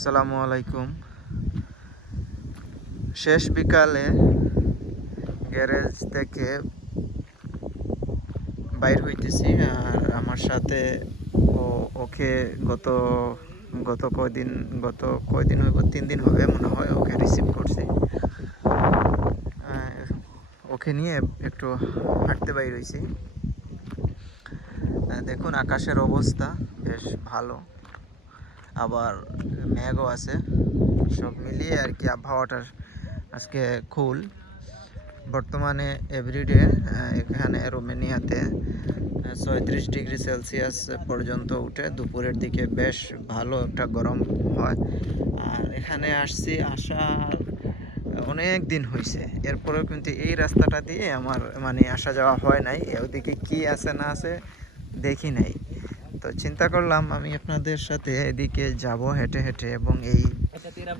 আসসালামু আলাইকুম। শেষ বিকালে গ্যারেজ থেকে বাইর হইতেছি আর আমার সাথে ও, ওকে গত গত কয়দিন গত কয়দিন হইব? তিন দিন হবে মনে হয় ওকে রিসিভ করছি। ওকে নিয়ে একটু হাঁটতে বাইর হয়েছি দেখুন আকাশের অবস্থা বেশ ভালো। আবার মেঘও আছে। সব মিলিয়ে আর কি আবহাওয়াটার আজকে কুল বর্তমানে এভরিডে এখানে রোমেনিয়াতে ছয়ত্রিশ ডিগ্রি সেলসিয়াস পর্যন্ত উঠে। দুপুরের দিকে বেশ ভালো একটা গরম হয়। আর এখানে আসছি, আসার অনেক দিন হয়েছে এরপরেও কিন্তু এই রাস্তাটা দিয়ে আমার মানে আসা যাওয়া হয় নাই। ওদিকে কি আছে না আছে দেখি নাই। তো চিন্তা করলাম আমি আপনাদের সাথে এদিকে যাব হেঁটে হেঁটে এবং এই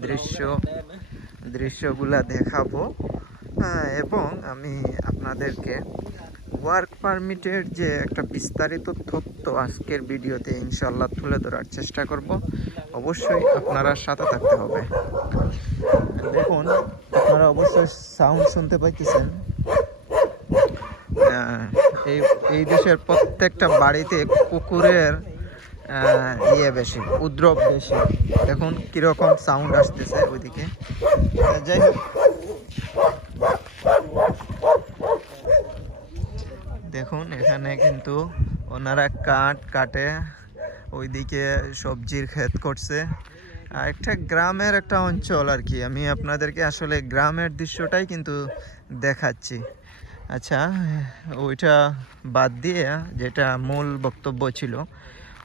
দৃশ্য দৃশ্যগুলা দেখাবো। হ্যাঁ, এবং আমি আপনাদেরকে ওয়ার্ক পারমিটের যে একটা বিস্তারিত তথ্য আজকের ভিডিওতে ইনশাল্লাহ তুলে ধরার চেষ্টা করব। অবশ্যই আপনারা সাথে থাকতে হবে। দেখুন আপনারা অবশ্যই সাউন্ড শুনতে পাইতেছেন। এই দেশের প্রত্যেকটা বাড়িতে কুকুরের ইয়ে বেশি, উদ্রব বেশি। দেখুন কীরকম সাউন্ড আসতেছে ওইদিকে। যাই হোক। দেখুন, এখানে কিন্তু ওনারা কাঠ কাটে, ওইদিকে সবজির ক্ষেত করছে। আর একটা গ্রামের একটা অঞ্চল আর কি। আমি আপনাদেরকে আসলে গ্রামের দৃশ্যটাই কিন্তু দেখাচ্ছি। আচ্ছা ওইটা বাদ দিয়ে যেটা মূল বক্তব্য ছিল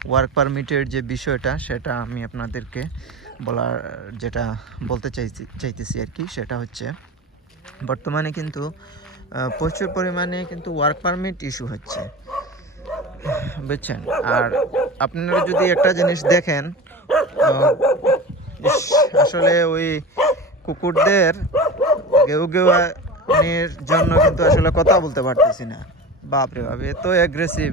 ওয়ার্ক পারমিটের যে বিষয়টা, সেটা আমি আপনাদেরকে বলার, যেটা বলতে চাইছি, চাইতেছি আর কি, সেটা হচ্ছে বর্তমানে কিন্তু প্রচুর পরিমাণে কিন্তু ওয়ার্ক পারমিট ইস্যু হচ্ছে। বুঝছেন? আর আপনারা যদি একটা জিনিস দেখেন আসলে ওই কুকুরদের গেউ গেউয়ানির জন্য কিন্তু আসলে কথা বলতে পারতেছি না। বাপরে বাপ, এত অ্যাগ্রেসিভ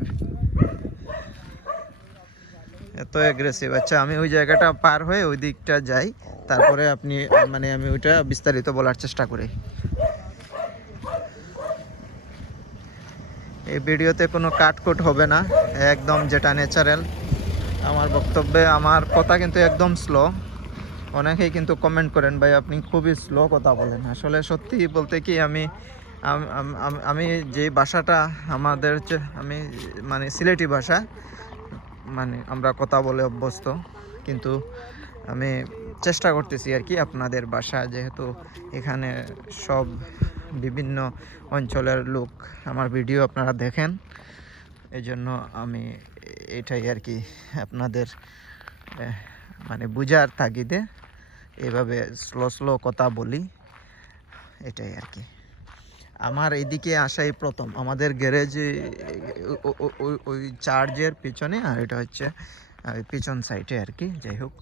এত অ্যাগ্রেসিভ আচ্ছা আমি ওই জায়গাটা পার হয়ে ওই দিকটা যাই, তারপরে আপনি মানে আমি ওইটা বিস্তারিত বলার চেষ্টা করি। এই ভিডিওতে কোনো কাটকুট হবে না, একদম যেটা ন্যাচারাল আমার বক্তব্যে, আমার কথা কিন্তু একদম স্লো অনেকেই কিন্তু কমেন্ট করেন, ভাই, আপনি খুবই স্লো কথা বলেন। আসলে সত্যি বলতে কি, আমি আম- যে ভাষাটা আমাদের যে আমি মানে সিলেটি ভাষা মানে আমরা কথা বলে অভ্যস্ত, কিন্তু আমি চেষ্টা করতেছি আর কি আপনাদের বাসা যেহেতু এখানে সব বিভিন্ন অঞ্চলের লোক আমার ভিডিও আপনারা দেখেন এই জন্য আমি এটাই আর কি আপনাদের মানে বুঝার তাগিদে এভাবে স্লো স্লো কথা বলি, এটাই আর কি। আমার এইদিকে আসাই প্রথম আমাদের গ্যারেজে ওই চার্জের পিছনে আর এটা হচ্ছে আহ, পিছন সাইডে আর কি যাই হোক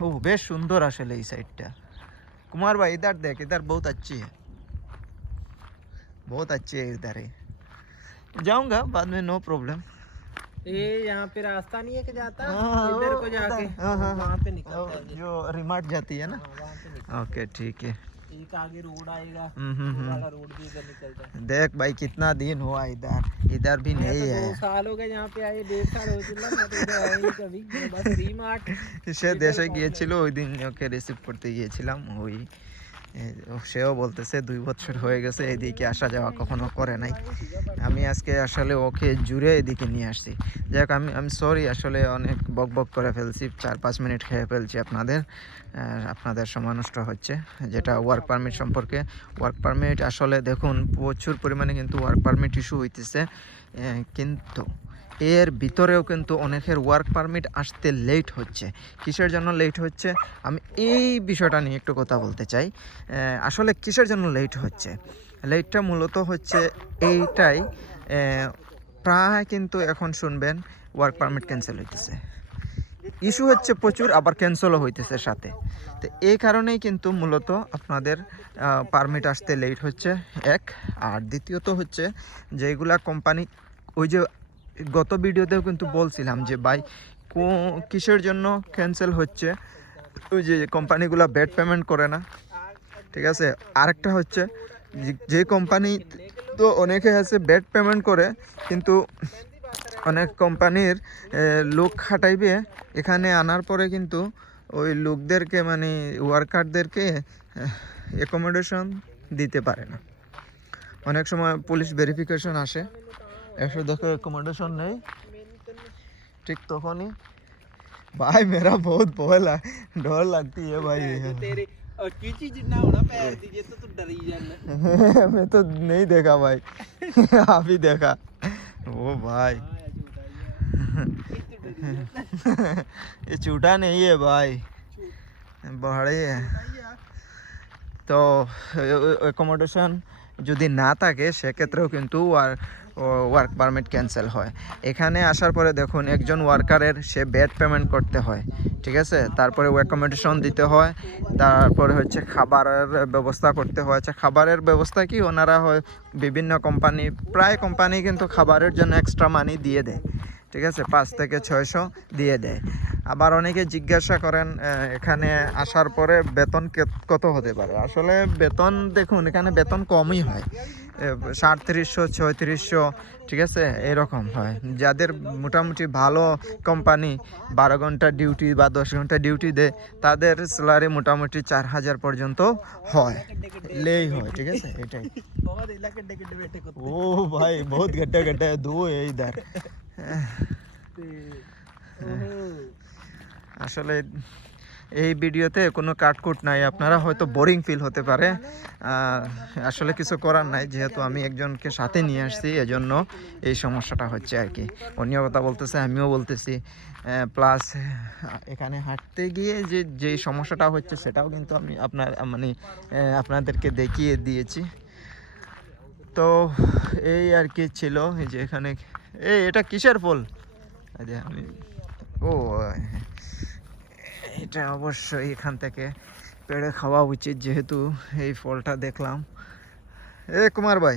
ও বেশ সুন্দর আসলে এই সাইডটা कुमार भाई इधर देख इधर बहुत अच्छी है बहुत अच्छी है इधर ही जाऊंगा बाद में नो प्रॉब्लम ये यहाँ पे रास्ता नहीं है कि जाता हाँ, इधर वो को जाके उधर, हाँ, हाँ, हाँ। वहाँ पे निकलता है जो रिमार्ट जाती है ना हाँ, वहाँ पे निकलता ओके ठीक है है। एक आगे रोड आएगा। हम्म, हम्म, हम्म। वाला रोड भी इधर निकलता है देख भाई कितना दिन हुआ इधर। इधर भी मैं नहीं तो है। साल हो गए यहाँ पे आए डेढ़ साल हो मैं तो कभी। बस সেও বলতেছে, দুই বছর হয়ে গেছে, এদিকে আসা যাওয়া কখনো করে নাই। আমি আজকে আসলে ওকে জুড়ে এদিকে নিয়ে আসছি। যাক, আমি আমি সরি আসলে অনেক বক বক করে ফেলছি, চার পাঁচ মিনিট খেয়ে ফেলছি আপনাদের আপনাদের সময় নষ্ট হচ্ছে, যেটা ওয়ার্ক পারমিট সম্পর্কে। ওয়ার্ক পারমিট আসলে দেখুন, প্রচুর পরিমাণে কিন্তু ওয়ার্ক পারমিট ইস্যু হইতেছে কিন্তু এর ভিতরেও কিন্তু অনেকের ওয়ার্ক পারমিট আসতে লেট হচ্ছে। কিসের জন্য লেট হচ্ছে? আমি এই বিষয়টা নিয়ে একটু কথা বলতে চাই। আসলে কিসের জন্য লেট হচ্ছে? লেটটা মূলত হচ্ছে এইটাই প্রায় কিন্তু এখন শুনবেন ওয়ার্ক পারমিট ক্যান্সেল হইতেছে। ইস্যু হচ্ছে প্রচুর, আবার ক্যান্সেলও হইতেছে সাথে। তো এই কারণেই কিন্তু মূলত আপনাদের পারমিট আসতে লেট হচ্ছে। এক, আর দ্বিতীয়ত হচ্ছে যেগুলা কোম্পানি ওই যে গত ভিডিওতেও কিন্তু বলছিলাম যে, ভাই কিসের জন্য ক্যান্সেল হচ্ছে? ওই যে কোম্পানিগুলো ব্যাড পেমেন্ট করে না। ঠিক আছে? আরেকটা হচ্ছে, যে- যে কোম্পানি তো অনেকে আছে ব্যাড পেমেন্ট করে, কিন্তু অনেক কোম্পানির লোক খাটাইবে। এখানে আনার পরে কিন্তু ওই লোকদেরকে মানে ওয়ার্কারদেরকে অ্যাকোমোডেশন দিতে পারে না। অনেক সময় পুলিশ ভেরিফিকেশন আসে। এসে দেখো অ্যাকোমোডেশন নেই ঠিক তখনই भाई मेरा बहुत भय ला डर लगती है भाई तेरे और की चीज ना होना पैर दीजिए तो तू डर ही जाना मैं तो नहीं देखा भाई अभी देखा ओ भाई ये छूटा नहीं है भाई बड़े है তো অ্যাকোমোডেশন যদি না থাকে সেক্ষেত্রেও কিন্তু ওয়ার্ক পারমিট ক্যান্সেল হয়। এখানে আসার পরে দেখুন, একজন ওয়ার্কারের সে ব্যাড পেমেন্ট করতে হয়, ঠিক আছে? তারপরে অ্যাকোমোডেশন দিতে হয়, তারপরে হচ্ছে খাবারের ব্যবস্থা করতে হয়। আচ্ছা খাবারের ব্যবস্থা কি? ওনারা হয় বিভিন্ন কোম্পানি প্রায় কোম্পানি কিন্তু খাবারের জন্য এক্সট্রা মানি দিয়ে দেয়, ঠিক আছে? পাঁচ থেকে ছয়শো দিয়ে দেয়। আবার অনেকে জিজ্ঞাসা করেন এখানে আসার পরে বেতন কত হতে পারে? আসলে বেতন দেখুন, এখানে বেতন কমই হয়। সাঁত্রিশশো ছয়ত্রিশশো ঠিক আছে? এরকম হয়। যাদের মোটামুটি ভালো কোম্পানি বারো ঘণ্টা ডিউটি বা দশ ঘণ্টা ডিউটি দেয় তাদের স্যালারি মোটামুটি চার হাজার পর্যন্ত হয়। লেই হয় ঠিক আছে? এটাই। ও ভাই বহুত গড্ডা গড্ডা দু এইদার আসলে এই ভিডিওতে কোনো কাটকুট নাই। আপনারা হয়তো বোরিং ফিল হতে পারে। আসলে কিছু করার নাই, যেহেতু আমি একজনকে সাথে নিয়ে আসছি, এজন্য এই সমস্যাটা হচ্ছে আর কি। অন্য কথা বলতেছে, আমিও বলতেছি। প্লাস এখানে হাঁটতে গিয়ে যে যেই সমস্যাটা হচ্ছে, সেটাও কিন্তু আমি আপনার মানে আপনাদেরকে দেখিয়ে দিয়েছি। তো এই আর কি ছিল যে এখানে এই এটা কিসের ফুল? আমি, ও এটা অবশ্যই এখান থেকে পেড়ে খাওয়া উচিত যেহেতু এই ফলটা দেখলাম এ কুমার ভাই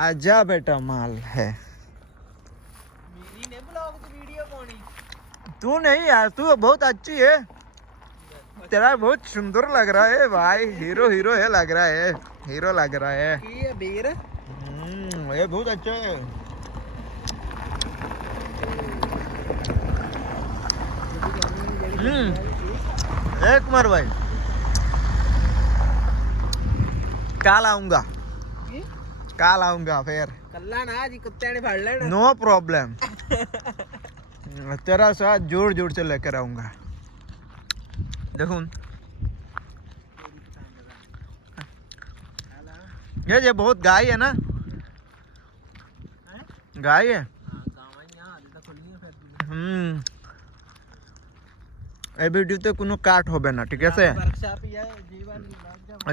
আজা বেটা মাল হ্যাঁ मेरी ने ब्लॉग तो वीडियो पानी तू नहीं यार तू बहुत अच्छी है तेरा बहुत सुंदर लग रहा है भाई हीरो हीरो है लग रहा है हीरो लग रहा है की है बेर हम्म, ये बहुत अच्छा है हम्म। ए कुमार भाई। कल आऊँगा। कल आऊँगा फिर। ना प्रॉब्लम तेरा साथ ज़ोर ज़ोर से लेकर आऊँगा। देखून। ये ये बहुत गाय है ना। गाय है? হুম এই ভিডিওতে কোনো কাট হবে না ঠিক আছে?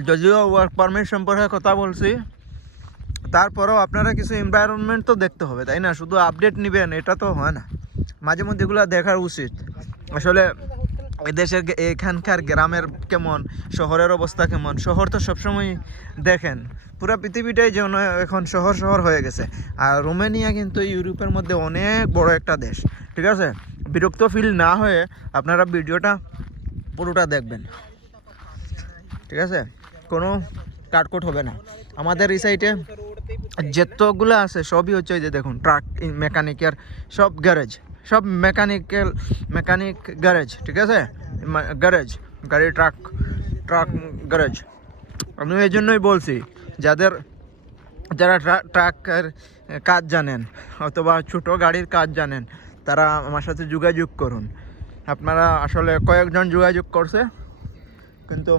যদিও ওয়ার্ক পারমিট সম্পর্কে কথা বলছি তারপরেও আপনারা কিছু এনভায়রনমেন্ট তো দেখতে হবে তাই না? শুধু আপডেট নেবেন এটা তো হয় না। মাঝে মধ্যে এগুলো দেখার উচিত। আসলে দেশের এখানকার গ্রামের কেমন শহরের অবস্থা কেমন শহর তো সবসময় দেখেন। পুরো পৃথিবীটাই যেন এখন শহর শহর হয়ে গেছে। আর রোমেনিয়া কিন্তু ইউরোপের মধ্যে অনেক বড় একটা দেশ ঠিক আছে? বিরক্ত ফিল না হয়ে আপনারা ভিডিওটা পুরোটা দেখবেন। ঠিক আছে? কোনো কাটকুট হবে না। আমাদের এই সাইডে যেতগুলো আছে, সবই হচ্ছে যে দেখুন ট্রাক মেকানিকের সব গ্যারেজ সব মেকানিক্যাল মেকানিক গ্যারেজ ঠিক আছে? গ্যারেজ গাড়ি ট্রাক ট্রাক গ্যারেজ আমি এই জন্যই বলছি, যাদের, যারা ট্রাকের কাজ জানেন, অথবা ছোটো গাড়ির কাজ জানেন তারা আমার সাথে যোগাযোগ করুন আপনারা আসলে কয়েকজন যোগাযোগ করছে কিন্তু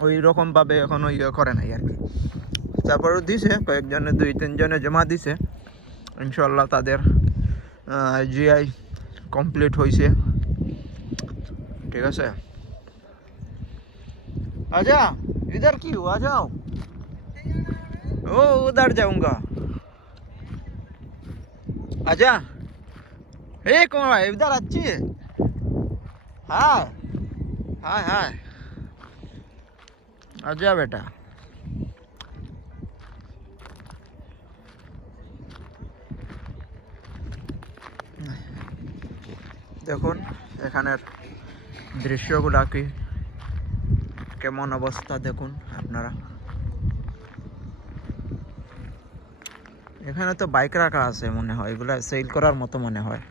ওই রকমভাবে এখনও ইয়ে করে নাই আর কি তারপরেও দিছে কয়েকজনে দুই তিনজনে জমা দিছে ইনশাল্লাহ তাদের জিআই কমপ্লিট হয়েছে ঠিক আছে আচ্ছা इधर क्यों आ जाओ ओ उधर जाऊंगा आजा ए कौन है इधर अच्छी है हाँ हाँ हाँ आजा बेटा দেখুন এখানের দৃশ্যগুলা কি কেমন অবস্থা দেখুন আপনারা এখানে তো বাইক রাখা আছে মনে হয়, এগুলা সেল করার মতো মনে হয়।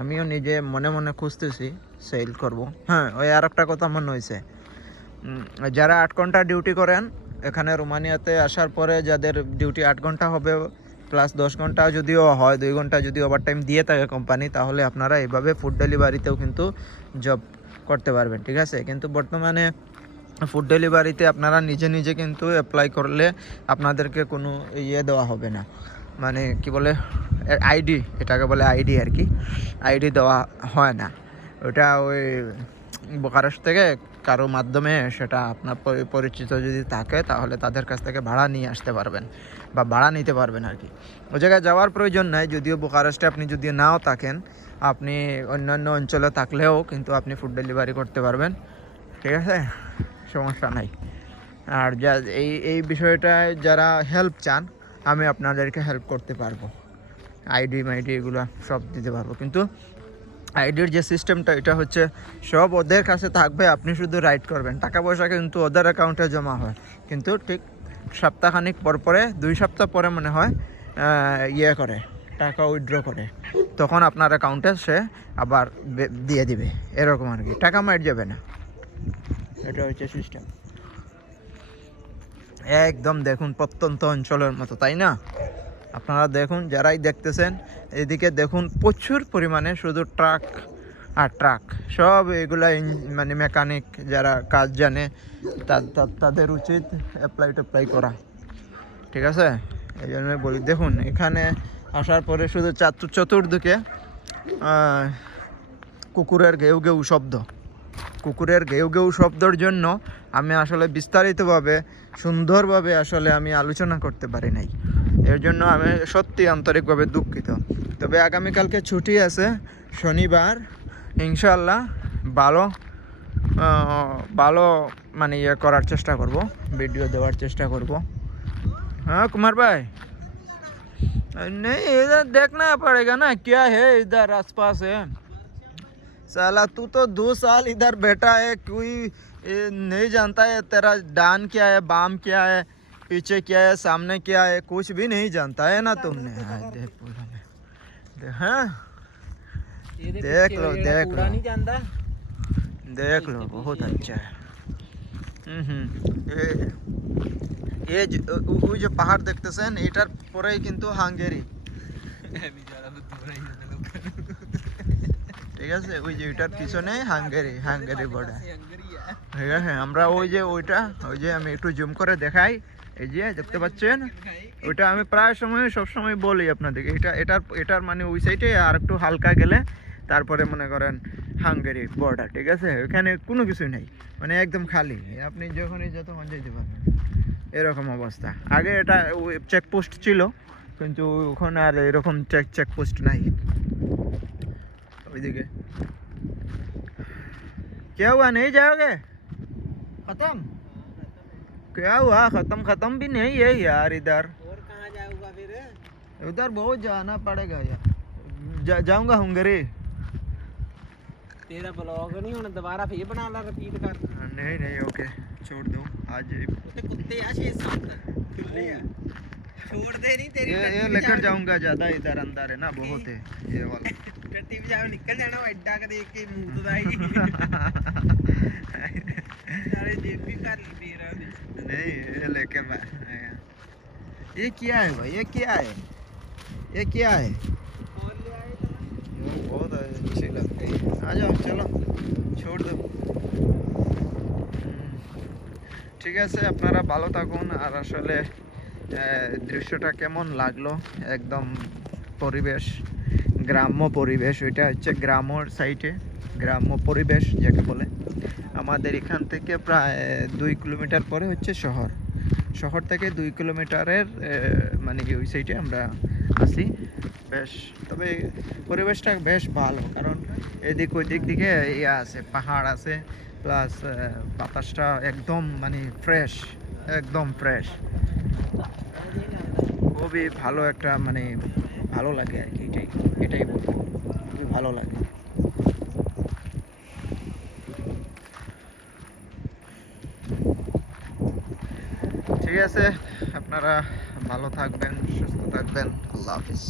আমিও নিজে মনে মনে খুঁজতেছি সেল করব। হ্যাঁ ওই আর একটা কথা মনে হয়েছে যারা আট ঘণ্টা ডিউটি করেন, এখানে রোমানিয়াতে আসার পরে যাদের ডিউটি আট ঘণ্টা হবে প্লাস দশ ঘণ্টা যদিও হয়, দুই ঘণ্টা যদি ওভার টাইম দিয়ে থাকে কোম্পানি তাহলে আপনারা এইভাবে ফুড ডেলিভারিতেও কিন্তু জব করতে পারবেন, ঠিক আছে? কিন্তু বর্তমানে ফুড ডেলিভারিতে আপনারা নিজে নিজে কিন্তু অ্যাপ্লাই করলে আপনাদেরকে কোনো ইয়ে দেওয়া হবে না। মানে কি বলে আইডি এটাকে বলে আইডি আর কি। আইডি দেওয়া হয় না। ওটা ওই বোকারস থেকে কারও মাধ্যমে সেটা আপনার পরিচিত যদি থাকে, তাহলে তাদের কাছ থেকে ভাড়া নিয়ে আসতে পারবেন বা ভাড়া নিতে পারবেন আর কি। ওই জায়গায় যাওয়ার প্রয়োজন নাই, যদিও বোকারস্টে আপনি যদি নাও থাকেন, আপনি অন্যান্য অঞ্চলে থাকলেও কিন্তু আপনি ফুড ডেলিভারি করতে পারবেন। ঠিক আছে? সমস্যা নাই। আর যা, এই এই বিষয়টায় যারা হেল্প চান আমি আপনাদেরকে হেল্প করতে পারব। আইডি মাইডি এগুলো সব দিতে পারব। কিন্তু আইডির যে সিস্টেমটা এটা হচ্ছে সব ওদের কাছে থাকবে, আপনি শুধু রাইট করবেন। টাকা পয়সা কিন্তু ওদের অ্যাকাউন্টে জমা হয়। কিন্তু ঠিক সপ্তাহখানিক পর পরে, দুই সপ্তাহ পরে মনে হয় ইয়ে করে, টাকা উইথড্র করে। তখন আপনার অ্যাকাউন্টে সে আবার দিয়ে দিবে। এরকম আর কি। টাকা মাইট যাবে না। এটা হচ্ছে সিস্টেম একদম দেখুন প্রত্যন্ত অঞ্চলের মতো, তাই না? আপনারা দেখুন, যারাই দেখতেছেন, এদিকে দেখুন প্রচুর পরিমাণে শুধু ট্রাক আর ট্রাক। সব এগুলা মানে মেকানিক যারা কাজ জানে তাদের উচিত অ্যাপ্লাই ট্যাপ্লাই করা। ঠিক আছে? এই জন্য বলি, দেখুন, এখানে আসার পরে শুধু চাতু- চতুর্দিকে কুকুরের ঘেউ ঘেউ শব্দ। কুকুরের ঘেউ ঘেউ শব্দর জন্য আমি আসলে বিস্তারিতভাবে সুন্দরভাবে আসলে আমি আলোচনা করতে পারি নাই এর জন্য আমি সত্যি আন্তরিকভাবে দুঃখিত তবে আগামীকালকে ছুটি আছে শনিবার ইনশাল্লাহ ভালো আহ, ভালো মানে ইয়ে করার চেষ্টা করব ভিডিও দেওয়ার চেষ্টা করব हाँ कुमार भाई नहीं इधर देखना पड़ेगा ना क्या है इधर आसपास है साला तू तो दो साल इधर बैठा है कोई ये नहीं जानता है तेरा डान क्या है बाम क्या है पीछे क्या है सामने क्या है कुछ भी नहीं जानता है ना तुमने। हाँ, देख पूरा में देख, हाँ। देख लो देख लो। नहीं जानता? देख लो बहुत अच्छा है। हम्म, हम्म, ये ये जो, पहाड़ देखते हैं सन इटार पूरे किंतु हांगेरी। ठीक ঠিক আছে ওই যে ওইটার পিছনে हांगेरी হাঙ্গেরি বর্ডার ঠিক আছে, আমরা ওই যে ওইটা, ওই যে আমি একটু জুম করে দেখাই। এই যে, দেখতে পাচ্ছেন? ওইটা আমি প্রায় সময় সব সময় বলি আপনাদেরকে। এটা, এটার এটার মানে ওই সাইডে আর একটু হালকা গেলে তারপরে মনে করেন হাঙ্গেরি বর্ডার ঠিক আছে? ওখানে কোনো কিছুই নেই। মানে একদম খালি। আপনি যখনই যতক্ষণ যেতে পারবেন। এরকম অবস্থা। আগে এটা চেকপোস্ট ছিল, কিন্তু ওখানে আর এরকম চেক চেকপোস্ট নাই। ওইদিকে। क्या हुआ नहीं जाओगे? खत्म? क्या हुआ? खत्म खत्म भी नहीं है यार इधर। और कहाँ जाऊँगा फिर? उधर बहुत जाना पड़ेगा यार। जा, जाऊँगा हंगरी। तेरा ब्लॉग नहीं होना दोबारा फिर बना ला रिपीट कर। हाँ, नहीं नहीं ओके छोड़ दो। आज तो कुत्ते यार छह सात छोड़ दे नहीं तेरी ये, ये लेकर जाऊँगा ज़्यादा इधर अंदर है ना बहुत है। ये वाला। ਟੱਟੀ ਵਜਾ ਨਿਕਲ ਜਾਣਾ ਉਹ ਐਡਾ ਕ ਦੇਖ ਕੇ ਮੂਤ ਦਾ ਹੀ ਨਾਲੇ ਜੇਬ ਵੀ ਕਰ ਲਈ ਫੇਰ ਆਦੀ नहीं ये लेके मैं आया। ये क्या है भाई ये क्या है ये क्या है ਹੋਰ ਲਿਆਏ ਤਾਂ ये बहुत अच्छी लगती है आ जाओ चलो छोड़ दो ঠিক আছে আপনারা ভালো থাকুন আর আসলে আহ, দৃশ্যটা কেমন লাগলো একদম পরিবেশ গ্রাম্য পরিবেশ, ওইটা হচ্ছে গ্রাম্যর সাইটে গ্রাম্য পরিবেশ যাকে বলে। আমাদের এখান থেকে প্রায় দুই কিলোমিটার পরে হচ্ছে শহর। শহর থেকে দুই কিলোমিটারের মানে কি ওই সাইডে আমরা আসি। বেশ, তবে পরিবেশটা বেশ ভালো, কারণ এদিক ওইদিক দিকে ইয়ে আছে, পাহাড় আছে প্লাস বাতাসটা একদম মানে ফ্রেশ একদম ফ্রেশ খুবই ভালো একটা মানে ভালো লাগে আর কি। এটাই এটাই খুবই ভালো লাগে। ঠিক আছে আপনারা ভালো থাকবেন সুস্থ থাকবেন। আল্লাহ হাফিজ।